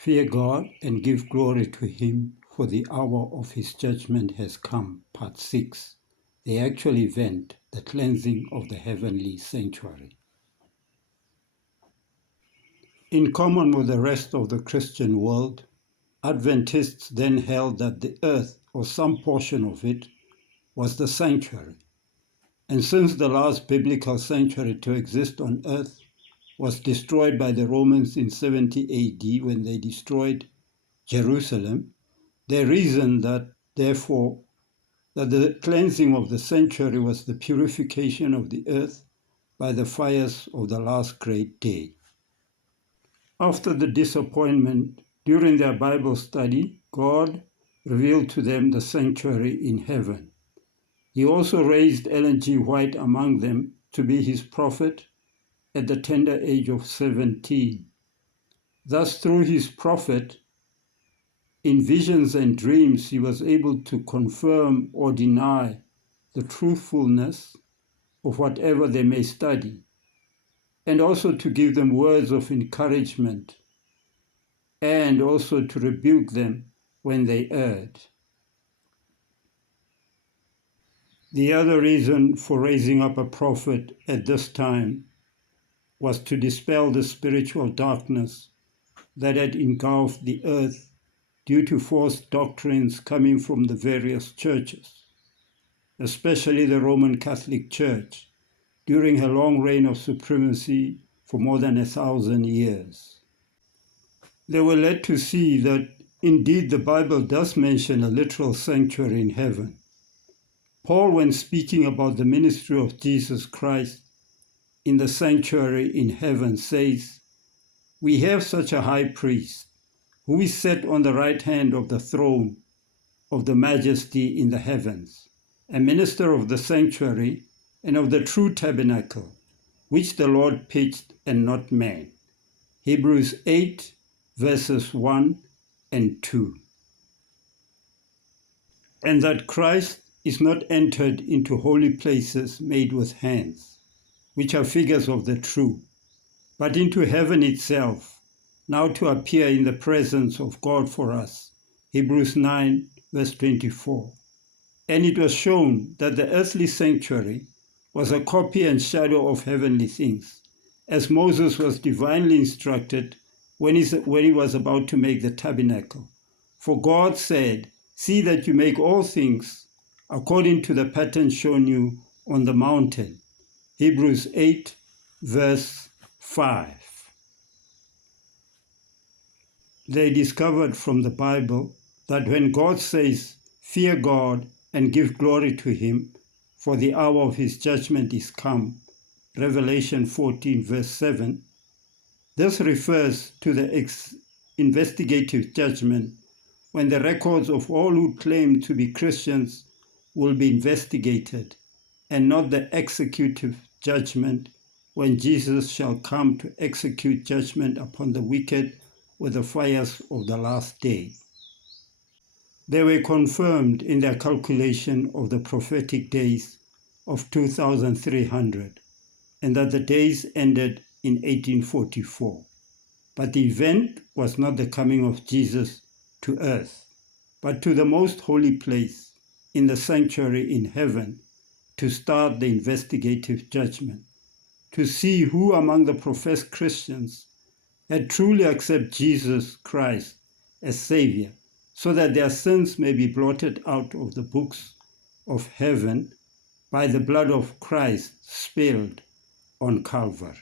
Fear God and give glory to Him, for the hour of His judgment has come. Part 6. The actual event, the cleansing of the heavenly sanctuary. In common with the rest of the Christian world, Adventists then held that the earth, or some portion of it, was the sanctuary. And since the last biblical sanctuary to exist on earth was destroyed by the Romans in 70 AD when they destroyed Jerusalem, they reasoned that, therefore, that the cleansing of the sanctuary was the purification of the earth by the fires of the last great day. After the disappointment, during their Bible study, God revealed to them the sanctuary in heaven. He also raised Ellen G. White among them to be his prophet at the tender age of 17. Thus, through his prophet, in visions and dreams, he was able to confirm or deny the truthfulness of whatever they may study, and also to give them words of encouragement, and also to rebuke them when they erred. The other reason for raising up a prophet at this time was to dispel the spiritual darkness that had engulfed the earth due to false doctrines coming from the various churches, especially the Roman Catholic Church, during her long reign of supremacy for more than 1,000 years. They were led to see that indeed the Bible does mention a literal sanctuary in heaven. Paul, when speaking about the ministry of Jesus Christ in the sanctuary in heaven, says, "We have such a high priest, who is set on the right hand of the throne of the majesty in the heavens, a minister of the sanctuary and of the true tabernacle, which the Lord pitched and not man." Hebrews 8, verses 1 and 2. And that Christ is not entered into holy places made with hands, which are figures of the true, but into heaven itself, now to appear in the presence of God for us. Hebrews 9, verse 24. And it was shown that the earthly sanctuary was a copy and shadow of heavenly things, as Moses was divinely instructed when he was about to make the tabernacle. For God said, "See that you make all things according to the pattern shown you on the mountain." Hebrews 8, verse 5. They discovered from the Bible that when God says, "Fear God and give glory to Him, for the hour of His judgment is come," Revelation 14, verse 7, this refers to the investigative judgment when the records of all who claim to be Christians will be investigated, and not the executive judgment when Jesus shall come to execute judgment upon the wicked with the fires of the last day. They were confirmed in their calculation of the prophetic days of 2,300, and that the days ended in 1844. But the event was not the coming of Jesus to earth, but to the most holy place in the sanctuary in heaven to start the investigative judgment, to see who among the professed Christians had truly accepted Jesus Christ as Savior, so that their sins may be blotted out of the books of heaven by the blood of Christ spilled on Calvary.